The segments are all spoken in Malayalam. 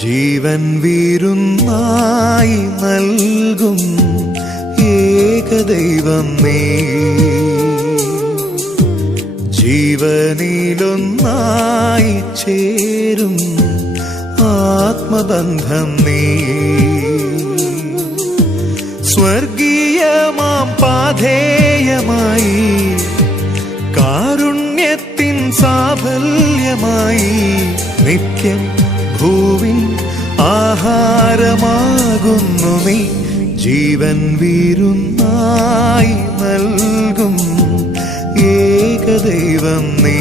ജീവൻ വീരുന്നായി നൽകും ഏകദൈവം നീ, ജീവനിലൊന്നായി ചേരും ആത്മബന്ധം നീ, സ്വർഗീയമാം പാഥേയമായി കാരുണ്യത്തിൻ സാഫല്യമായി നിത്യം ഭൂവിൻ ആഹാരമാകുന്നു നീ, ജീവൻ വീരുന്നായി നൽകും ഏകദൈവം നീ.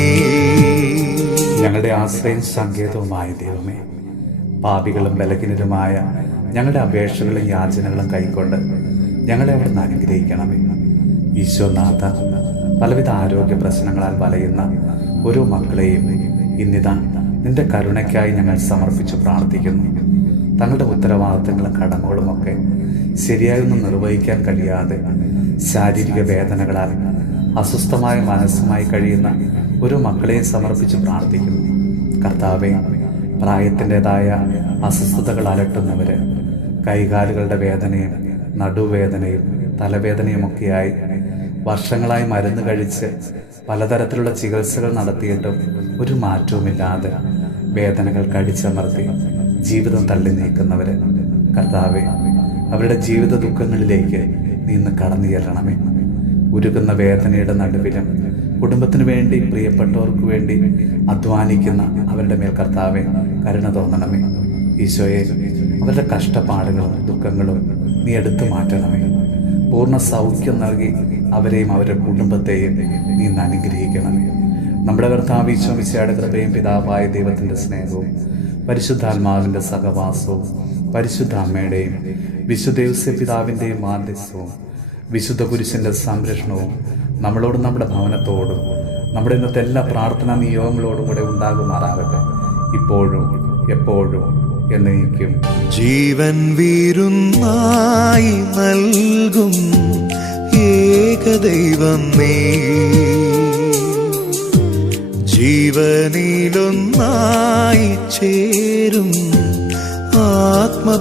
ഞങ്ങളുടെ ആശ്രയം സങ്കേതവുമായ ദൈവമേ, പാപികളും ബലഹീനരുമായ ഞങ്ങളുടെ അപേക്ഷകളും യാചനകളും കൈക്കൊണ്ട് ഞങ്ങളെ അവിടുന്ന് അനുഗ്രഹിക്കണമേ. ഈശോനാഥ, പലവിധ ആരോഗ്യ പ്രശ്നങ്ങളാൽ വലയുന്ന ഓരോ മക്കളെയും ഇന്നിതാ നിന്റെ കരുണയ്ക്കായി ഞങ്ങൾ സമർപ്പിച്ച് പ്രാർത്ഥിക്കുന്നു. തങ്ങളുടെ ഉത്തരവാദിത്തങ്ങളും കടമകളുമൊക്കെ ശരിയായൊന്നും നിർവഹിക്കാൻ കഴിയാതെ ശാരീരിക വേദനകളാൽ അസ്വസ്ഥമായ മനസ്സുമായി കഴിയുന്ന ഓരോ മക്കളെയും സമർപ്പിച്ച് പ്രാർത്ഥിക്കുന്നു. കർത്താവേ, പ്രായത്തിൻ്റെതായ അസ്വസ്ഥതകൾ അലട്ടുന്നവര്, കൈകാലുകളുടെ വേദനയും നടുവേദനയും തലവേദനയുമൊക്കെയായി വർഷങ്ങളായി മരുന്ന് കഴിച്ച് പലതരത്തിലുള്ള ചികിത്സകൾ നടത്തിയിട്ടും ഒരു മാറ്റവുമില്ലാതെ വേദനകൾ കടിച്ചമർത്തി ജീവിതം തള്ളി നീക്കുന്നവര്, കർത്താവെ, അവരുടെ ജീവിത ദുഃഖങ്ങളിലേക്ക് നീ ഇന്ന് കടന്നു ചെല്ലണമേ. ഉരുകുന്ന വേദനയുടെ നടുവിലും കുടുംബത്തിന് വേണ്ടി, പ്രിയപ്പെട്ടവർക്ക് വേണ്ടി അധ്വാനിക്കുന്ന അവരുടെ മേൽ കർത്താവെ കരുണ തോന്നണമേ. ഈശോയെ, അവരുടെ കഷ്ടപ്പാടുകളും ദുഃഖങ്ങളും നീ എടുത്തു മാറ്റണമേ. പൂർണ്ണ സൗഖ്യം നൽകി അവരെയും അവരുടെ കുടുംബത്തെയും നീ ഇന്ന് അനുഗ്രഹിക്കണമേ. നമ്മുടെ കർത്താവ് ഈശോ മിശിഹായുടെ കൃപയും പിതാവായ ദൈവത്തിൻ്റെ സ്നേഹവും പരിശുദ്ധാത്മാവിൻ്റെ സഹവാസവും പരിശുദ്ധ അമ്മയുടെയും വിശുദ്ധ ഔസേപ്പ് പിതാവിൻ്റെയും മാധ്യസ്ഥവും വിശുദ്ധ കുരിശിൻ്റെ സംരക്ഷണവും നമ്മളോടും നമ്മുടെ ഭവനത്തോടും നമ്മുടെ ഇന്നത്തെ എല്ലാ പ്രാർത്ഥനാ നിയോഗങ്ങളോടും കൂടെ ഉണ്ടാകുമാറാകട്ടെ, ഇപ്പോഴും എപ്പോഴും എന്നേക്കും. ജീവൻ വീരുന്നായി നൽകും ഏകദൈവം നീ, ജീവനിലൊന്നായി ചേരും ആത്മബന്ധം